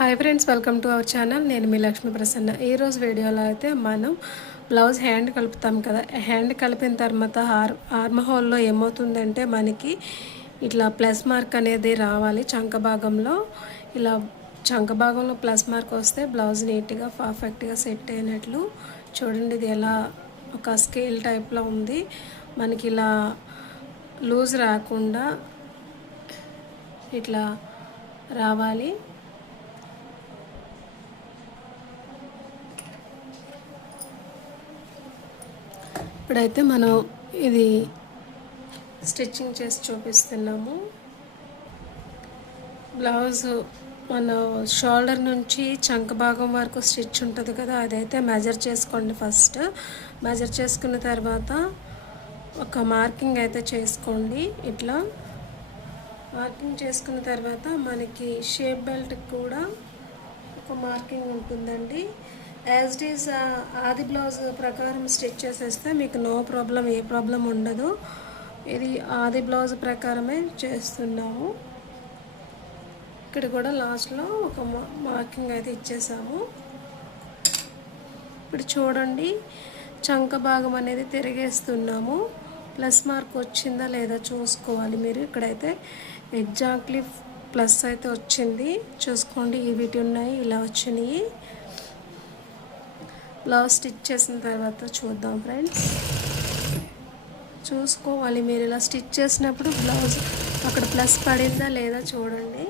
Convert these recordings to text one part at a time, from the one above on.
Hi friends welcome to our channel నేను మీ లక్ష్మీ ప్రసన్న. ఈరోజు వీడియోలో అయితే మనం బ్లౌజ్ హ్యాండ్ కలుపుతాం కదా. హ్యాండ్ కలిపిన తర్వాత ఆర్ ఆర్మ్ హోల్లో ఏమవుతుందంటే మనకి ఇట్లా ప్లస్ మార్క్ అనేది రావాలి చంక భాగంలో. ఇలా చంక భాగంలో ప్లస్ మార్క్ వస్తే బ్లౌజ్ నీట్గా పర్ఫెక్ట్గా సెట్ అయినట్లు. చూడండి ఇది ఎలా ఒక స్కేల్ టైప్లో ఉంది. మనకి ఇలా లూజ్ రాకుండా ఇట్లా రావాలి. ఇప్పుడైతే మనం ఇది స్టిచ్చింగ్ చేసి చూపిస్తున్నాము. బ్లౌజ్ మన షోల్డర్ నుంచి చంక భాగం వరకు స్టిచ్ ఉంటుంది కదా అదైతే మెజర్ చేసుకోండి ఫస్ట్. మెజర్ చేసుకున్న తర్వాత ఒక మార్కింగ్ అయితే చేసుకోండి ఇట్లా. మార్కింగ్ చేసుకున్న తర్వాత మనకి షేప్ బెల్ట్ కూడా ఒక మార్కింగ్ ఉంటుందండి. యాజ్ ఇట్ ఈజ్ ఆది బ్లౌజ్ ప్రకారం స్టిచ్ చేసేస్తే మీకు నో ప్రాబ్లం ఏ ప్రాబ్లం ఉండదు. ఇది ఆది బ్లౌజ్ ప్రకారమే చేస్తున్నాము. ఇక్కడ కూడా లాస్ట్లో ఒక మార్కింగ్ అయితే ఇచ్చేసాము. ఇప్పుడు చూడండి చంక భాగం అనేది తిరిగేస్తున్నాము. ప్లస్ మార్క్ వచ్చిందా లేదా చూసుకోవాలి మీరు. ఇక్కడైతే ఎగ్జాక్ట్లీ ప్లస్ అయితే వచ్చింది. చూసుకోండి ఈ వీటి ఉన్నాయి ఇలా వచ్చినాయి. బ్లౌజ్ స్టిచ్ చేసిన తర్వాత చూద్దాం ఫ్రెండ్స్ చూసుకోవాలి మీరు ఇలా స్టిచ్ చేసినప్పుడు బ్లౌజ్ అక్కడ ప్లస్ పడిందా లేదా చూడండి.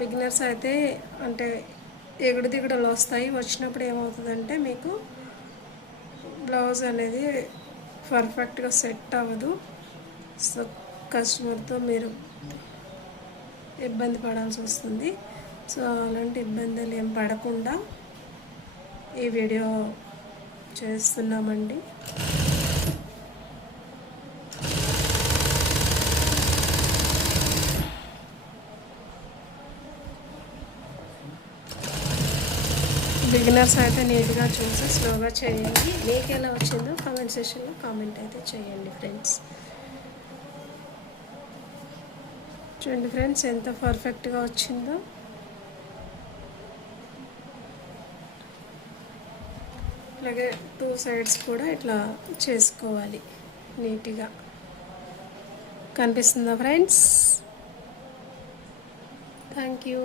బిగినర్స్ అయితే అంటే ఎగుడు దిగుడలు వస్తాయి. వచ్చినప్పుడు ఏమవుతుందంటే మీకు బ్లౌజ్ అనేది పర్ఫెక్ట్గా సెట్ అవ్వదు. సో కస్టమర్తో మీరు ఇబ్బంది పడాల్సి వస్తుంది. సో అలాంటి ఇబ్బందులు ఏం పడకుండా ఈ వీడియో చేస్తున్నామండి. బిగినర్స్ అయితే నీట్గా చూసి స్లోగా చేయండి. మీకు ఎలా వచ్చిందో కామెంట్ సెషన్లో కామెంట్ అయితే చేయండి ఫ్రెండ్స్. చూడండి ఫ్రెండ్స్ ఎంత పర్ఫెక్ట్గా వచ్చిందో. అలాగే టూ సైడ్స్ కూడా ఇట్లా చేసుకోవాలి నీట్గా. కనిపిస్తుందా ఫ్రెండ్స్? Thank you